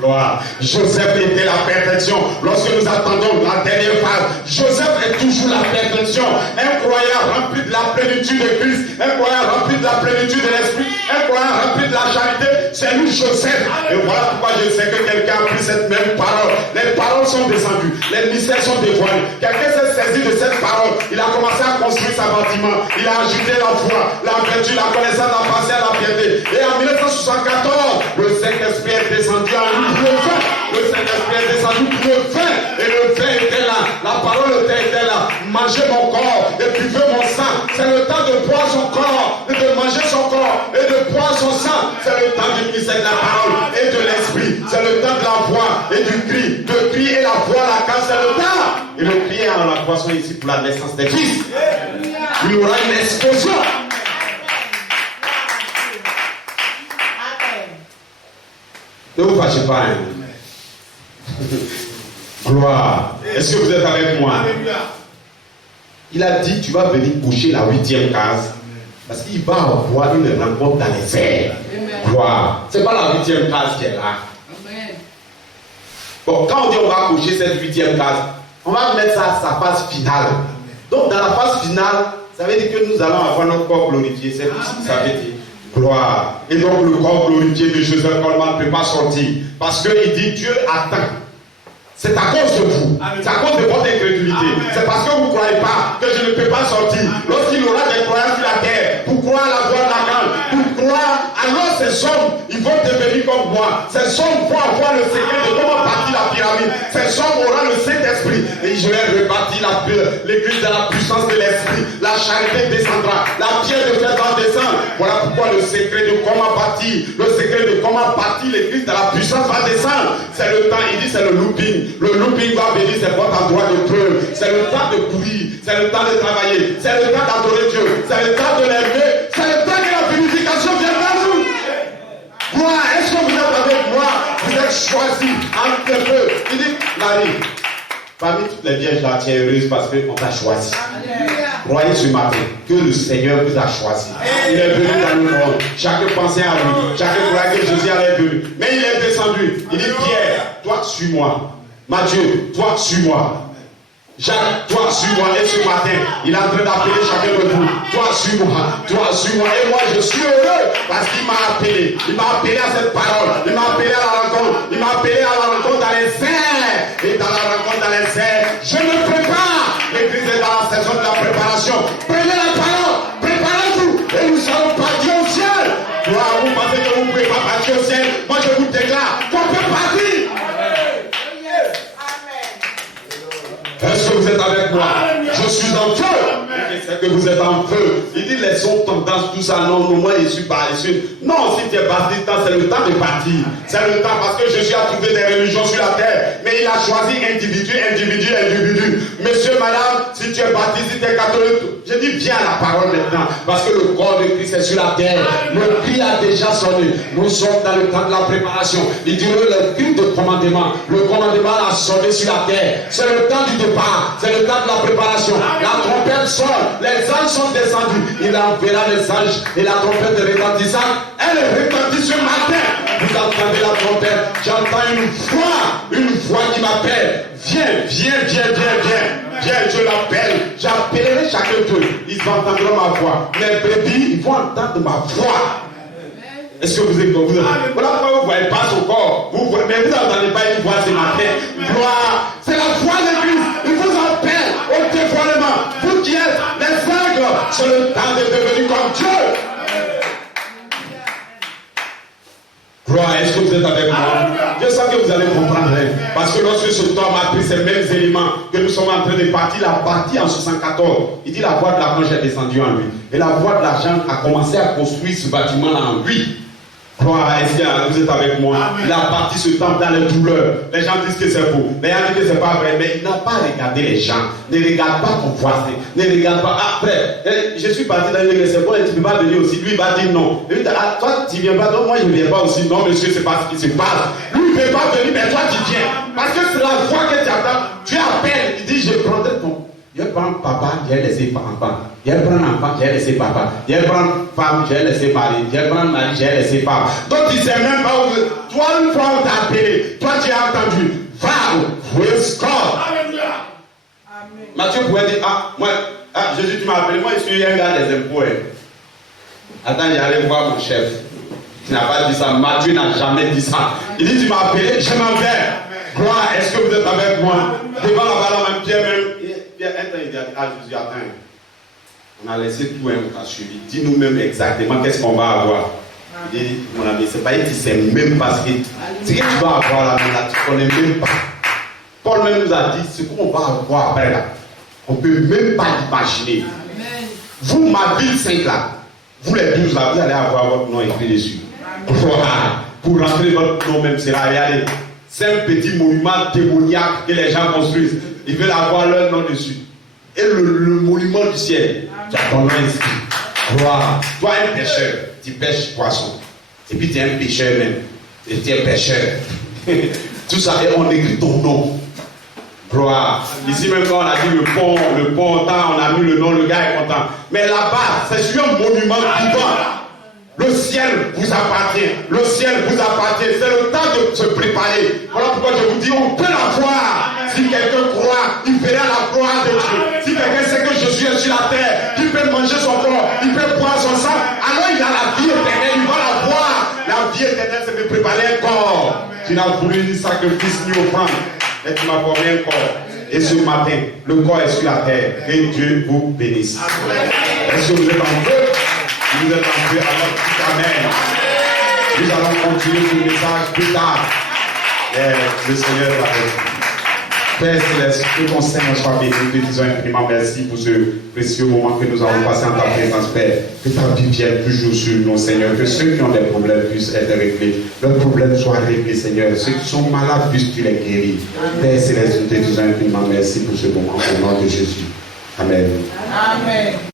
Gloire. Joseph était la perfection. Lorsque nous attendons la dernière phase, Joseph est toujours la perfection. Un croyant rempli de la plénitude de Christ, un croyant rempli de la plénitude de l'Esprit, un croyant rempli de la charité, c'est lui Joseph. Et voilà pourquoi je sais que quelqu'un a pris cette même parole. Les paroles sont descendues, les mystères sont dévoilés. Quelqu'un s'est saisi de cette parole. Il a commencé à construire sa bâtiment. Il a ajouté la foi, la vertu, la connaissance, la pensée, la piété. Et en 1974, le Saint-Esprit est descendu en lui pour le vin. Le Saint-Esprit est descendu pour le vin. Et le vin était là. La parole était là. Mangez mon corps et buvez mon sang. C'est le temps de boire son corps et de manger son corps et de boire son sang. C'est le temps du ministère de la parole et de l'esprit. C'est le temps de la voix et du cri. Le cri et la voix, la case, c'est le temps. Et le cri est en la poisson ici pour la naissance des fils. Il y aura une explosion. Ne vous fâchez pas. Hein. Gloire. Est-ce que vous êtes avec moi? Il a dit, tu vas venir boucher la 8e case. Parce qu'il va avoir une rencontre dans les airs. Gloire. Ce n'est pas la 8e case qui est là. Bon, quand on dit on va coucher cette 8e case, on va mettre ça à sa phase finale. Donc dans la phase finale, ça veut dire que nous allons avoir notre corps glorifié. C'est tout ce que ça veut dire. Gloire. Et donc le corps glorifié de Joseph Coleman ne peut pas sortir. Parce qu'il dit Dieu attend. C'est à cause de vous. C'est à cause de votre incrédulité. C'est parce que vous ne croyez pas que je ne peux pas sortir. Lorsqu'il aura des croyants sur la terre, pour croire la voix de la grande, pour croire, alors ces hommes, ils vont devenir comme moi. Ces hommes vont avoir le secret de comment bâtir la pyramide. Ces hommes auront le Saint-Esprit. Et je vais rebâtir l'église de la puissance de l'Esprit. La charité descendra. La pierre de fer va descendre. Voilà pourquoi le secret de comment bâtir, le secret de comment bâtir l'église de la puissance va descendre. C'est le temps, il dit c'est le looping. Le looping va venir, c'est votre endroit de preuve. C'est le temps de courir, c'est le temps de travailler, c'est le temps d'adorer Dieu, c'est le temps de l'aimer, c'est le temps que la purification vienne vers nous. Moi, est-ce que vous êtes avec moi? Vous êtes choisi entre les deux. Il dit, Marie, parmi toutes les vierges là, tu es heureuse parce qu'on t'a choisi. Croyez ce matin que le Seigneur vous a choisi. Il est venu dans le monde. Chacun pensait à lui. Chacun croyait que Jésus allait venir. Mais il est descendu. Il dit, Pierre, toi, suis-moi. Mathieu, toi, suis-moi. Jacques, toi, suis-moi. Et ce matin, il est en train d'appeler chacun de vous. Toi, suis-moi. Toi, suis-moi. Et moi, je suis heureux parce qu'il m'a appelé. Il m'a appelé à cette parole. Il m'a appelé à la rencontre. Il m'a appelé à la rencontre dans les airs. Et dans la rencontre dans les airs, je me prépare. L'église est dans la saison de la préparation. Prenez la parole. Préparez-vous. Et nous allons partir au ciel. Toi, vous pensez que vous ne pouvez pas partir au ciel? Moi, je vous déclare qu'on peut partir. Est-ce que vous êtes avec moi? Je suis en feu. C'est que vous êtes en feu. Il dit laissons tendance, tout ça, non, moi je suis paresseux. Non, si tu es baptisé, c'est le temps de partir. C'est le temps parce que Jésus a trouvé des religions sur la terre, mais il a choisi individu. Monsieur, madame, si tu es baptisé, si tu es catholique, je dis viens à la parole maintenant, parce que le corps de Christ est sur la terre. Le cri a déjà sonné. Nous sommes dans le temps de la préparation. Il dit le cri de commandement. Le commandement a sonné sur la terre. C'est le temps du départ. C'est le temps de la préparation. La trompette sonne. Les anges sont descendus. Il enverra les anges et la trompette retentissante. Elle retentit ce matin. Vous entendez la trompette. J'entends une voix qui m'appelle. Viens, je l'appelle. J'appellerai chacun d'eux. Ils entendront ma voix. Les brebis, ils vont entendre ma voix. Est-ce que vous êtes comme vous? Voilà pourquoi vous ne voyez pas son corps. Mais vous n'entendez pas une voix ce matin. Gloire. C'est la voix de Christ. Il vous appelle au dévoilement. Vous qui êtes les aigles, c'est le temps de devenir comme Dieu. Gloire, est-ce que vous êtes avec moi? Je sens que vous allez comprendre. Parce que lorsque ce temps a pris ces mêmes éléments que nous sommes en train de partir, il a parti en 74. Il dit la voix de l'argent est descendue en lui. Et la voix de l'argent a commencé à construire ce bâtiment-là en lui. Gloire, est-ce que vous êtes avec moi? Amen. Il a parti ce temps dans les douleurs. Les gens disent que c'est faux. Mais il a dit que c'est pas vrai. Mais il n'a pas regardé les gens. Ne regarde pas ton voisin. Ne regarde pas. Après, je suis parti dans l'église. C'est bon, tu ne peux pas venir aussi. Lui, il va dire non. Il dit, ah, toi, tu ne viens pas. Donc, moi, je ne viens pas aussi. Non, monsieur, c'est pas ce qui se passe. Lui, il ne veut pas venir, mais toi, tu viens. Parce que c'est la voix que tu attends. Tu appelles. Il dit, je prendrai ton. Je prends papa, j'ai laissé enfant. Je prends enfant, j'ai laissé papa. Je prends femme, j'ai laissé mari. Je prends mari, j'ai laissé femme. Donc tu ne sais même pas où. Toi, une fois on t'a appelé. Toi, tu as entendu. Va où est-ce qu'on? Matthieu pouvait dire, Jésus, tu m'as appelé. Moi, je suis un gars des impôts. Attends, j'allais voir mon chef. Tu n'as pas dit ça. Matthieu n'a jamais dit ça. Il dit, tu m'as appelé, je m'en vais. Gloire, est-ce que vous êtes avec moi? Devant la balade, même Pierre, un temps, il dit à Jésus, attends, on a laissé tout un cas suivi. Dis-nous même exactement qu'est-ce qu'on va avoir. Il dit, mon ami, c'est pas il dit, c'est même pas ce que tu vas avoir là, tu ne connais même pas. Paul même nous a dit, ce qu'on va avoir après là, on ne peut même pas l'imaginer. Vous, ma ville sainte là, vous les 12 là, vous allez avoir votre nom écrit dessus. Pour rentrer votre nom même, c'est là, regardez. C'est un petit monument démoniaque que les gens construisent. Ils veulent avoir leur nom dessus. Et le monument du ciel, tu as ton nom inscrit. Gloire. Toi, un pêcheur, tu pêches poisson. Et puis tu es un pêcheur même. Et tu es pêcheur. Tout ça, et on écrit ton nom. Gloire. Ici même quand on a dit le pont, on a mis le nom, le gars est content. Mais là-bas, c'est sur un monument vivant. Le ciel vous appartient. Le ciel vous appartient. C'est le temps de se préparer. Voilà pourquoi je vous dis, on peut la voir. Si quelqu'un croit, il verra la gloire de Dieu. Si quelqu'un sait que Jésus est sur la terre, il peut manger son corps, il peut boire son sang, alors il a la vie éternelle, il va la voir. La vie éternelle, c'est de préparer un corps. Tu n'as voulu ni sacrifice ni offrande, mais tu m'as formé un corps. Et ce matin, le corps est sur la terre. Que Dieu vous bénisse. Est-ce que vous êtes en feu? Vous êtes en feu, alors dites Amen. Nous allons continuer ce message plus tard. Le Seigneur va être. Père Céleste, que ton Seigneur soit béni. Nous te disons infiniment merci pour ce précieux moment que nous avons passé en ta présence, Père. Que ta vie vienne toujours sur nous, Seigneur. Que ceux qui ont des problèmes puissent être réglés. Leurs problèmes soient réglés, Seigneur. Ceux qui sont malades puissent-tu les guérir. Père Céleste, nous te disons infiniment merci pour ce moment. Au nom de Jésus. Amen. Amen.